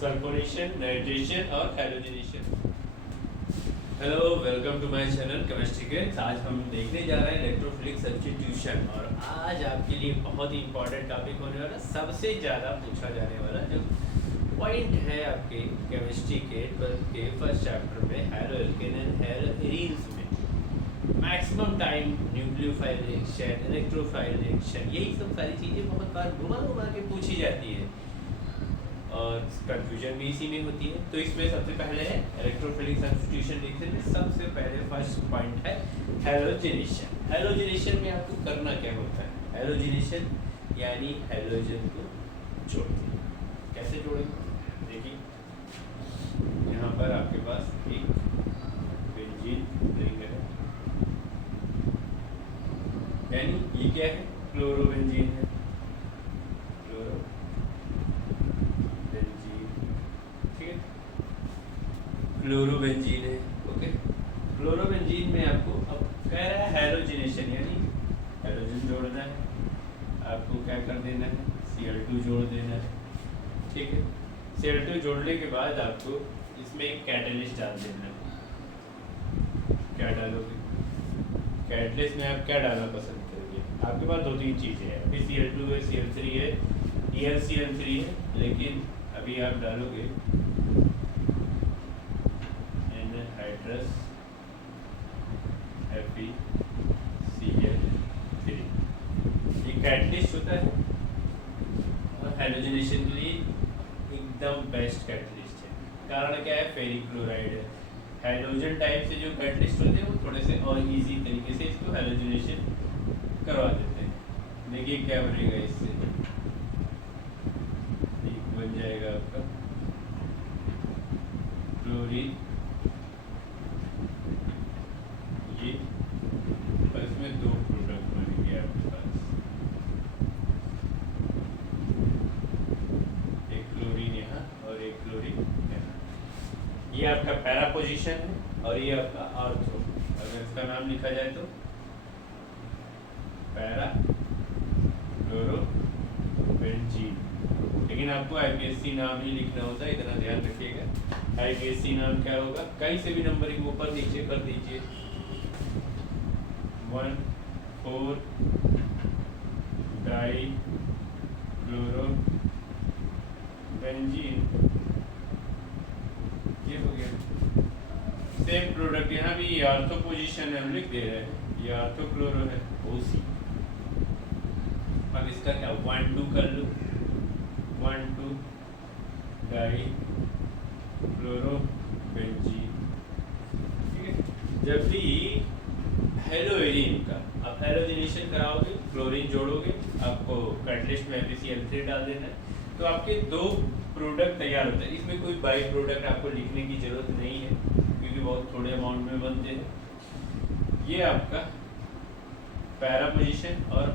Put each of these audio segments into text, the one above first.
Sulphonation, nitration और halogenation. Hello, welcome to my channel chemistry के। आज हम देखने जा रहे हैं इलेक्ट्रोफिलिक सब्स्टिट्यूशन और आज आपके लिए बहुत ही इंपॉर्टेंट टॉपिक होने वाला, सबसे ज़्यादा पूछा जाने वाला जो पॉइंट है आपके केमिस्ट्री के 12th के फर्स्ट चैप्टर में haloalkane and haloarenes में maximum time nucleophile reaction, electrophile reaction, यही सब सारी चीज़ें बहुत बार घुमा घुमा के पूछी जाती है और कंफ्यूजन भी इसी में होती है। तो इसमें सबसे पहले है इलेक्ट्रोफिलिक सब्स्टिट्यूशन रिएक्शन में सबसे पहले फर्स्ट पॉइंट है हैलोजिनेशन। हैलोजिनेशन में आपको करना क्या होता है? हैलोजिनेशन यानी हैलोजन को जोड़ना। कैसे जोड़ेंगे? देखिए, यहाँ पर आपके पास एक बेंजीन रिंग है, यानी ये क्या है? क्लोरोबेंजीन है। क्लोरोबेंजीन है, ओके। क्लोरोबेंजीन में आपको अब कह रहा है हैलोजिनेशन, यानी हैलोजन जोड़ना है। आपको क्या कर देना है? Cl2 जोड़ देना है, ठीक है। Cl2 जोड़ने के बाद आपको इसमें एक कैटलिस्ट डाल देना है। क्या डालोगे? कैटलिस्ट में आप क्या डालना पसंद करोगे? आपके पास दो तीन चीज़ें हैं। अभी Cl2 है, Cl3 है, ElCl3 है, लेकिन अभी आप डालोगे हाइड्रस FeCl3। ये कैटलिस्ट होता है और हैलोजिनेशन के लिए एकदम बेस्ट कैटलिस्ट है। कारण क्या है? फेरिक क्लोराइड है। हैलोजन टाइप से जो कैटलिस्ट होते हैं वो थोड़े से और इजी तरीके से इसको हैलोजिनेशन करवा देते हैं। देखिए क्या बनेगा इससे। बन जाएगा आपका क्लोरीन, और इसमें दो प्रोडक्ट बनेंगे आपके पास, एक क्लोरीन यहाँ और एक क्लोरीन यहाँ। ये आपका पैरा पोजीशन है और ये आपका ऑर्थो। अगर इसका नाम लिखा जाए तो पैरा क्लोरोबेंजीन, लेकिन आपको IPSC नाम ही लिखना होता है, इतना ध्यान रखिएगा। IPSC नाम क्या होगा? कहीं से भी नंबरिंग ऊपर नीचे कर दीजिए। 1,4 डाई क्लोरोबेंजीन, ये हो गया। सेम प्रोडक्ट यहाँ भी ऑर्थो पोजीशन है, हम लिख दे रहे हैं, ये ऑर्थो क्लोरो है, OC। अब इसका क्या 1,2 कर लो, 1,2 डाई क्लोरोबेंजीन, ठीक है। जब भी हैलोएरीन का आप हैलोजिनेशन कराओगे, क्लोरीन जोड़ोगे, आपको कैटलिस्ट में FeCl3 डाल देना है, तो आपके दो प्रोडक्ट तैयार होते हैं। इसमें कोई बाई प्रोडक्ट आपको लिखने की जरूरत नहीं है, क्योंकि बहुत थोड़े अमाउंट में बनते हैं। ये आपका पैरा पोजीशन और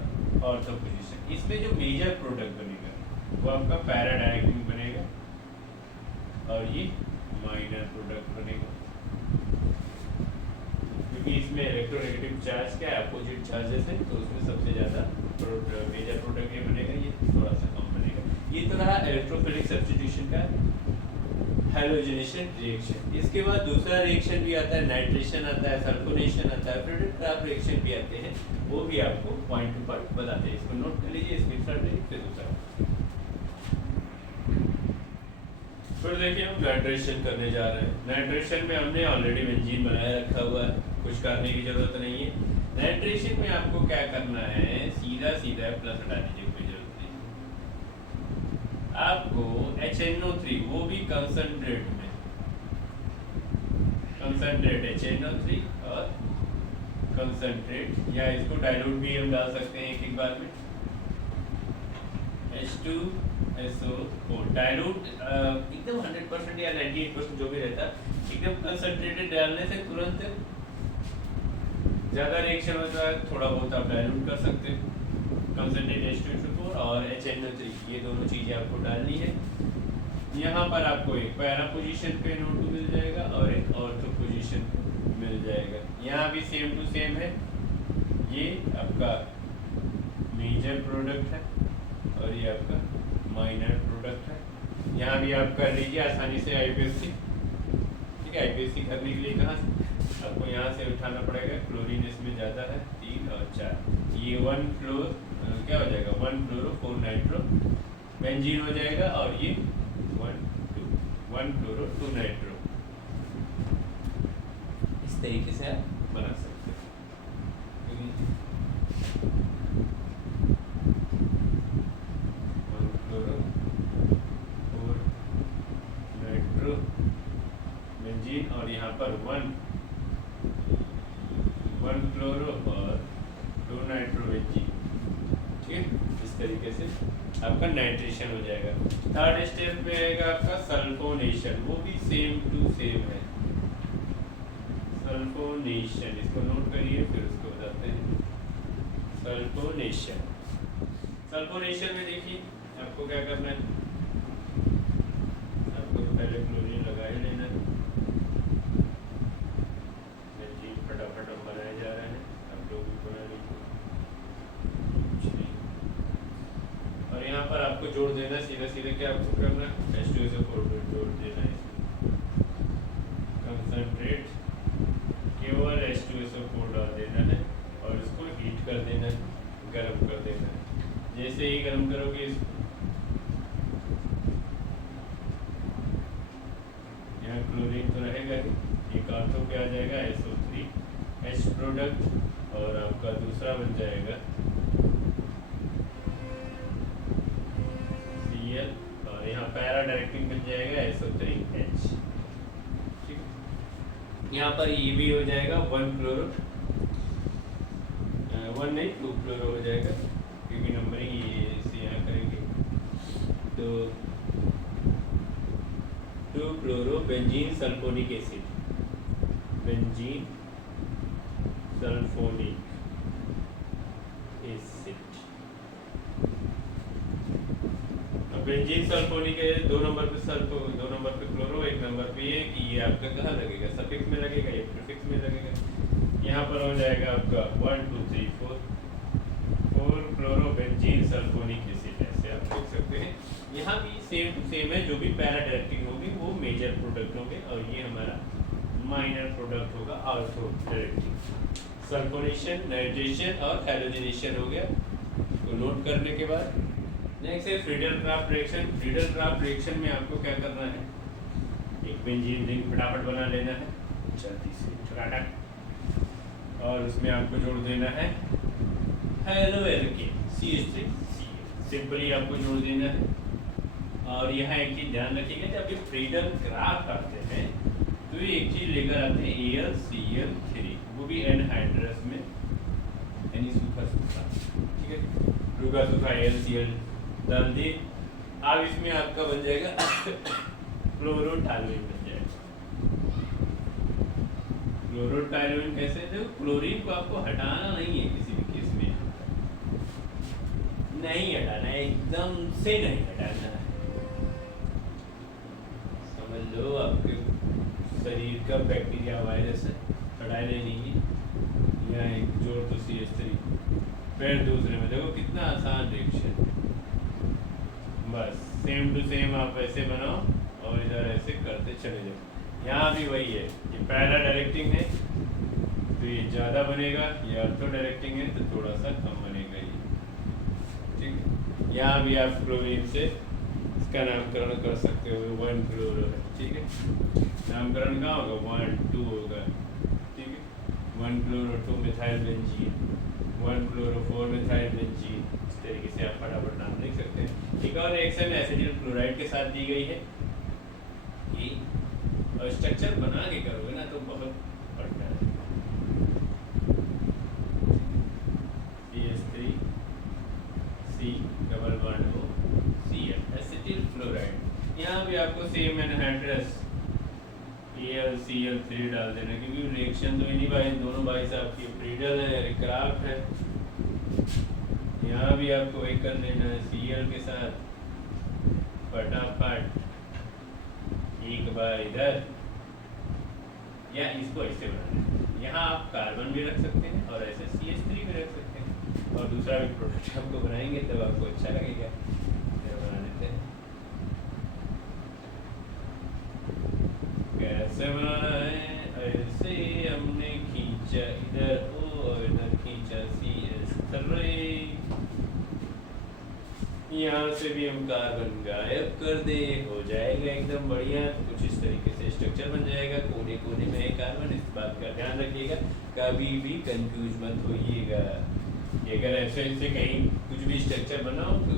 ऑर्थो पोजीशन। इसमें जो मेजर प्रोडक्ट बनेगा वो आपका पैरा डायरेक्टिंग बनेगा और ये माइनर प्रोडक्ट बनेगा, क्योंकि इसमें इलेक्ट्रोनेगेटिव चार्ज क्या है? अपोजिट चार्जेस है, तो उसमें सबसे ज़्यादा मेजर प्रोडक्ट ये बनेगा, ये थोड़ा सा कम बनेगा। ये तो रहा इलेक्ट्रोफिलिक सब्स्टिट्यूशन का हैलोजिनेशन रिएक्शन। इसके बाद दूसरा रिएक्शन भी आता है, नाइट्रेशन आता है, सल्फोनेशन आता है, फ्रेडरिक रिएक्शन भी आते हैं। वो भी आपको पॉइंट टू पॉइंट बताते हैं। इसको नोट कर लीजिए, स्क्रीनशॉट लीजिए, फिर दूसरा। फिर देखिए हम नाइट्रेशन करने जा रहे हैं। नाइट्रेशन में हमने ऑलरेडी बेंजीन बनाया रखा हुआ है, कुछ करने की जरूरत नहीं है। नाइट्रेशन में आपको क्या करना है? सीधा सीधा प्लस हटा दीजिए, कोई जरूरत नहीं। आपको HNO3, वो भी कंसंट्रेट में, कंसंट्रेट HNO3 और कंसंट्रेट, या इसको डाइल्यूट भी हम डाल सकते हैं एक एक बार में, H2SO4 डाइल्यूट एकदम 100% या 98% जो भी रहता है, एकदम कंसंट्रेटेड डालने से तुरंत ज़्यादा रिएक्शन होता है, थोड़ा बहुत आप डाइल्यूट कर सकते हैं। कंसंट्रेट H2SO4 और HNO3, ये दोनों चीज़ें आपको डालनी है। यहाँ पर आपको एक पैरा पोजीशन पे NO2 मिल जाएगा और एक ऑर्थो पोजीशन मिल जाएगा। यहाँ भी सेम टू सेम है, ये आपका मेजर प्रोडक्ट है और ये आपका माइनर प्रोडक्ट है। यहाँ भी आप कर लीजिए आसानी से आईपीएससी। ठीक है, आईपीएससी करने के लिए कहाँ से आपको यहाँ से उठाना पड़ेगा, क्लोरीन इसमें ज़्यादा है 3 और 4, ये 1 फ्लोर क्या हो जाएगा 1 फ्लोरो 4 नाइट्रो बेंजीन हो जाएगा, और ये 1 फ्लोरो 2 नाइट्रो। इस तरीके से आप बना सकते हैं। और यहाँ पर 1 फ्लोरो और 2 नाइट्रोबेंजीन। ठीक है, इस तरीके से आपका नाइट्रेशन हो जाएगा। थर्ड स्टेप में आएगा आपका सल्फोनेशन, वो भी सेम टू सेम है। सल्फोनेशन, इसको नोट करिए फिर उसको बताते हैं। सल्फोनेशन, सल्फोनेशन में देखिए आपको क्या करना है, आपको तो पहले क्लोरीन लगा ही लेना है। फटाफट हम बनाए जा रहे हैं, आप लोग भी बना लीजिए। और यहाँ पर आपको जोड़ देना सीधा सीधे, क्या आपको करना है H2SO4 जोड़ देना है। कंसंट्रेट केवल H2SO4 डाल देना है और इसको हीट कर देना है, गर्म कर देना है। जैसे ही गर्म करोगे यहाँ क्लोरीन तो रहेगा ही, एक ऑर्थो पे आ जाएगा SO3H प्रोडक्ट, और आपका दूसरा बन जाएगा Cl, और यहाँ पैरा डायरेक्टिंग बन जाएगा SO3H। ठीक, यहाँ पर ये भी हो जाएगा 1 फ्लोरो 1 नहीं 2 फ्लोरो हो जाएगा, क्योंकि नंबरिंग ये से यहाँ करेंगे। तो 2 fluoro benzene sulphonic acid, benzene sulphonic acid. अब बेंजीन सल्फोनिक है, 2 नंबर पे सल्फो, 2 नंबर पे क्लोरो, 1 नंबर पे ये कि ये आपका कहाँ लगेगा, सफिक्स में लगेगा, ये प्रीफिक्स में लगेगा। यहाँ पर हो जाएगा आपका 1 2 3 4 फ्लोरो बेंजीन सल्फोनिक एसिड, ऐसे आप देख सकते हैं। यहाँ भी सेम टू सेम है, जो भी पैरा डायरेक्टिंग होगी वो मेजर प्रोडक्ट होंगे, और ये हमारा माइनर प्रोडक्ट होगा ऑर्थो डायरेक्टिंग। सल्फोनेशन, नाइट्रेशन और हैलोजिनेशन हो गया। तो नोट करने के बाद नेक्स्ट है फ्रीडल-क्राफ्ट रिएक्शन। फ्रीडल-क्राफ्ट रिएक्शन में आपको क्या करना है, एक बेंजीन रिंग फटाफट बना लेना है जल्दी से फटाफट, और उसमें आपको जोड़ देना है हेलो एल्केन CH3Cl, सिंपली आपको जोड़ देना है। और यहाँ एक चीज़ ध्यान रखिएगा, जब ये फ्रीडल-क्राफ्ट आते हैं तो ये एक चीज़ लेकर आते हैं AlCl3, वो भी एनहाइड्रस में, यानी सूखा सूखा। ठीक है, सूखा सूखा AlCl डाल दी। अब इसमें आपका बन जाएगा क्लोरोटाइलिन बन जाएगा। क्लोरोटाइलिन कैसे, देखो क्लोरीन को आपको हटाना नहीं है, किसी भी केस में नहीं हटाना है, एकदम से नहीं हटाना है। समझ लो आपके शरीर का बैक्टीरिया वायरस है, हटाने नहीं है। यहाँ एक जोड़ तो CH3, फिर दूसरे में देखो कितना आसान रिएक्शन, बस सेम टू सेम आप ऐसे बनाओ और इधर ऐसे करते चले जाओ। यहाँ भी वही है, ये पैरा डायरेक्टिंग है तो ये ज़्यादा बनेगा, ये ऑर्थो डायरेक्टिंग है तो थोड़ा सा कम बनेगा ये। ठीक है, यहाँ भी आप क्लोरीन से इसका नामकरण कर सकते हो, 1 फ्लोरो है। ठीक है, नामकरण कहाँ होगा 1 2 होगा। ठीक है, 1 फ्लोरो 2 मिथाइल बेंजीन, 1 फ्लोरो 4 मिथाइल बेंजीन। इस तरीके से आप फटाफट नाम लिख सकते हैं। एक और रिएक्शन एसिटिल क्लोराइड के साथ दी गई है, कि और स्ट्रक्चर बना के करोगे ना तो बहुत बढ़िया है। CH3 C double bond O Cl, acetyl chloride. यहाँ भी आपको सेम एनहाइड्रस AlCl3 डाल देना, क्योंकि रिएक्शन तो इन्हीं भाई दोनों भाई साहब की फ्रीडल है, क्राफ्ट है। यहाँ भी आपको वही कर लेना है, Cl के साथ फटाफट एक बार इधर, या इसको ऐसे बनाना है। यहाँ आप कार्बन भी रख सकते हैं और ऐसे CH3 भी रख सकते हैं, और दूसरा भी प्रोडक्ट आपको बनाएंगे तब आपको अच्छा लगेगा। बना लेते हैं ऐसे बनाना है, ऐसे हमने खींचा इधर ओ और इधर खींचा CH3, यहाँ से भी हम कार्बन गायब कर दे, हो जाएगा एकदम बढ़िया। तो कुछ इस तरीके से स्ट्रक्चर बन जाएगा, कोने कोने में है कार्बन, इस बात का ध्यान रखिएगा, कभी भी कंफ्यूज मत होइएगा। अगर ऐसे ऐसे कहीं कुछ भी स्ट्रक्चर बनाओ तो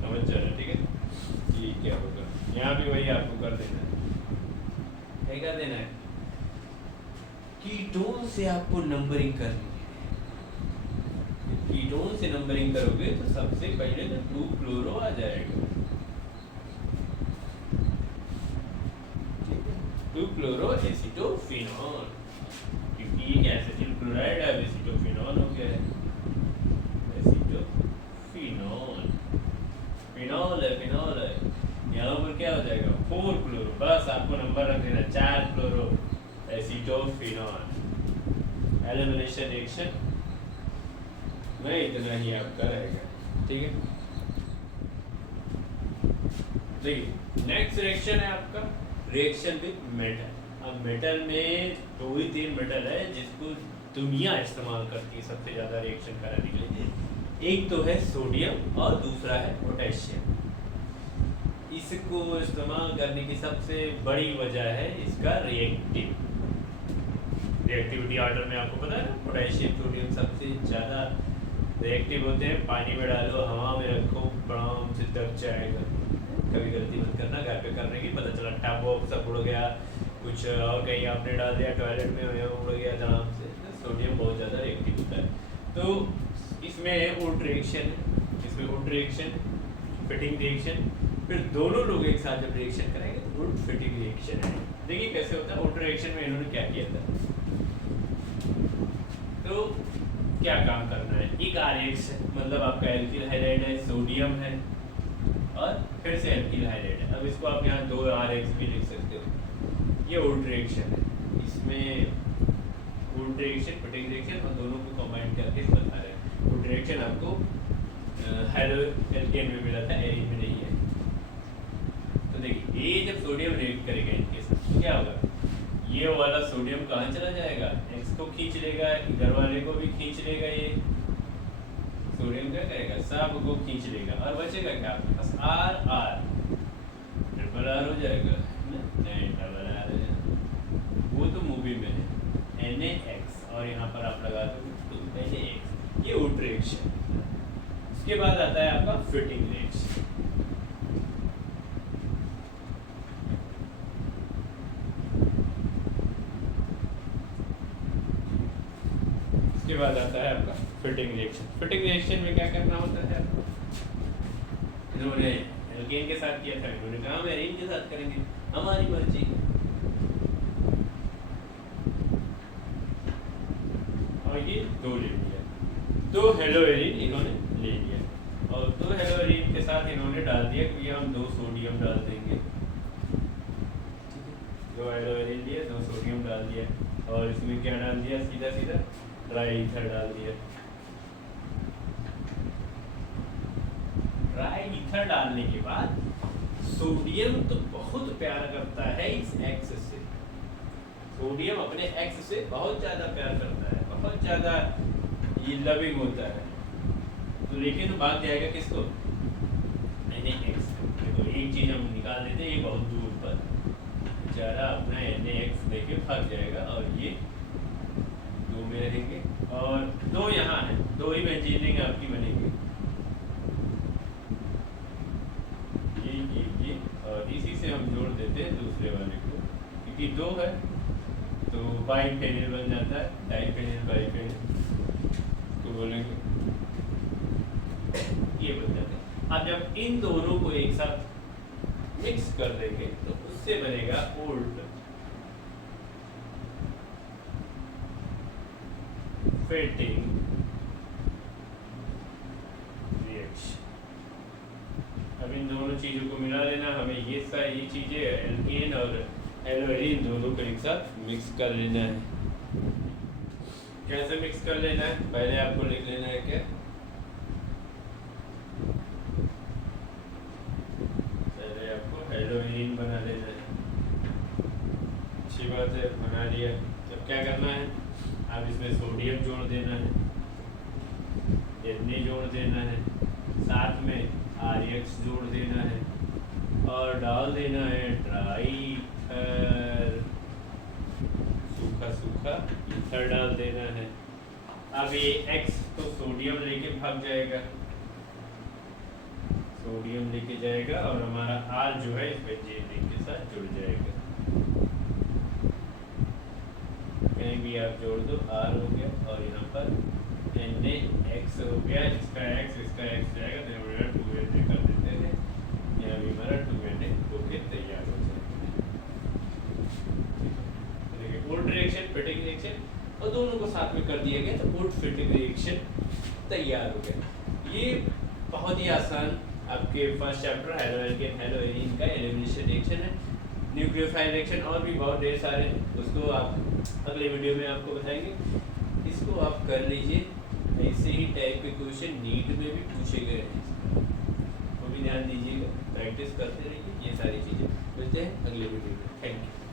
समझ जाना, ठीक है। ये क्या होगा, यहाँ भी वही आपको कर देना है, क्या देना है, कीटोन से आपको नंबरिंग करनी है। कीटोन से नंबरिंग करोगे तो सबसे पहले तो 2-क्लोरो आ जाएगा, 2-क्लोरो एसिटोफिनॉल, क्योंकि ये एसिटिल क्लोराइड है, एसिटोफिनॉल हो गया है, एसिटोफिनॉल, फिनॉल है, फिनॉल है। यहाँ पर क्या हो जाएगा, 4-क्लोरो, बस आपको नंबर रख देना, 4-क्लोरो एसिटोफिनॉल। एलिमिनेशन रिएक्शन नहीं, इतना ही आपका रहेगा, ठीक है। देखिए नेक्स्ट रिएक्शन है आपका रिएक्शन विद मेटल। अब मेटल में 2 ही 3 मेटल है जिसको दुनिया इस्तेमाल करती है सबसे ज़्यादा रिएक्शन कराने के लिए। एक तो है सोडियम और दूसरा है पोटेशियम। इसको इस्तेमाल करने की सबसे बड़ी वजह है इसका रिएक्टिविटी ऑर्डर में आपको पता है, पोटेशियम सोडियम सबसे ज़्यादा रिएक्टिव होते हैं। पानी में डालो, हवा में रखो, आराम से दब जाएगा। कभी गलती मत करना, घर पे करने की, पता चला टैप वॉप सब उड़ गया, कुछ और कहीं आपने डाल दिया टॉयलेट में, उड़ गया आराम से। सोडियम बहुत ज़्यादा रिएक्टिव होता है, तो इसमें वुड रिएक्शन है, इसमें वुड रिएक्शन, फिटिंग रिएक्शन, फिर दोनों लोग एक साथ जब रिएक्शन करेंगे तो वुड फिटिंग रिएक्शन है। देखिए कैसे होता है। वुड रिएक्शन में इन्होंने क्या किया था, तो क्या काम करना है, एक RH मतलब आपका एल्किल हाइड्राइड है, सोडियम है और फिर से एल्किल हाइड्राइड है। अब इसको आप यहाँ 2 RH भी लिख सकते हो। ये वुड रिएक्शन है, इसमें वुड रिएक्शन, फिटिंग रिएक्शन और दोनों को कंबाइन करके बता रहे हैं। वुड रिएक्शन आपको हेलो एल्केन में मिला था, एरिन में नहीं है। तो देखिए ये जब सोडियम रिएक्ट करेगा इनके साथ तो क्या होगा, ये वाला सोडियम कहाँ चला जाएगा, X को खींच लेगा, इधर वाले को भी खींच लेगा। ये सोडियम क्या करेगा, सब को खींच लेगा और बचेगा क्या आपके पास, R, ट्रिपल R हो जाएगा, नहीं डबल R हो जाएगा। वो तो मूवी में है NaX और यहाँ पर आप लगा दो NaX, ये वुड रिएक्शन। उसके बाद आता है आपका फिटिंग रिएक्शन। उसके बाद आता है आपका फिटिंग रिएक्शन। फिटिंग रिएक्शन में क्या करना होता है, इन्होंने एल्केन के साथ किया था, इन्होंने कहा हम एरीन के साथ करेंगे, हमारी मर्जी। और ये 2 ले लिया, 2 हेलो एरीन इन्होंने ले लिया और 2 हेलो एरीन के साथ इन्होंने डाल दिया कि हम 2 सोडियम डाल देंगे। 2 हेलो एरीन लिए, 2 सोडियम डाल दिया और इसमें क्या डाल दिया, सीधा सीधा ड्राई ईथर डाल दिया। ड्राई ईथर डालने के बाद सोडियम तो बहुत प्यार करता है इस X से, सोडियम अपने X से बहुत ज़्यादा प्यार करता है, बहुत ज़्यादा ये लविंग होता है। तो लेकिन तो बात जाएगा किसको, NaX। देखो एक चीज़ हम निकाल देते हैं, ये बहुत दूर पर बेचारा अपना NaX लेके भाग जाएगा और ये 2 में रहेंगे और 2 यहाँ है, 2 ही बेंजीन आपकी बनेगी, ये और इसी से हम जोड़ देते हैं दूसरे वाले को, क्योंकि 2 है तो बाइफेनिल बन जाता है, डाइफेनिल बाइफेनिल तो बोलेंगे ये बन जाता है। अब जब इन दोनों को एक साथ मिक्स कर देंगे तो उससे बनेगा ओल्ड फिटिंग रिएक्शन। अब इन दोनों चीज़ों को मिला लेना, हमें ये सारी चीज़ें एल्केन और एल्वेरिन दोनों को एक साथ मिक्स कर लेना है। कैसे मिक्स कर लेना है, पहले आपको लिख लेना है क्या, पहले आपको एल्वेरिन बना लेना है, बाद से बना लिया। अब क्या करना है, अब इसमें सोडियम जोड़ देना है, Na जोड़ देना है, साथ में RX जोड़ देना है और डाल देना है ड्राई सूखा सूखा ईथर डाल देना है। अब ये X तो सोडियम लेके भाग जाएगा, सोडियम लेके जाएगा और हमारा R जो है इसमें JN के साथ जुड़ जाएगा। कहीं भी आप जोड़ दो, R हो गया और यहाँ पर NaX हो गया, इसका X जाएगा, तो हमारा 2Na कर देते हैं, यहाँ भी हमारा 2Na होके तैयार हो जाएगा। देखिए वुड रिएक्शन, फिटिंग रिएक्शन और दोनों को साथ में कर दिया गया तो वुड फिटिंग रिएक्शन तैयार हो गया। ये बहुत ही आसान आपके फर्स्ट चैप्टर हेलोएल्केन हेलोएरीन का एलिमिनेशन रिएक्शन है। न्यूक्लियोफाइल रिएक्शन और भी बहुत ढेर सारे हैं, उसको आप अगले वीडियो में आपको बताएंगे। इसको आप कर लीजिए, ऐसे ही टाइप के क्वेश्चन नीट में भी पूछे गए हैं, वो भी ध्यान दीजिएगा, प्रैक्टिस करते रहिए ये सारी चीज़ें। मिलते हैं अगले वीडियो में, थैंक यू।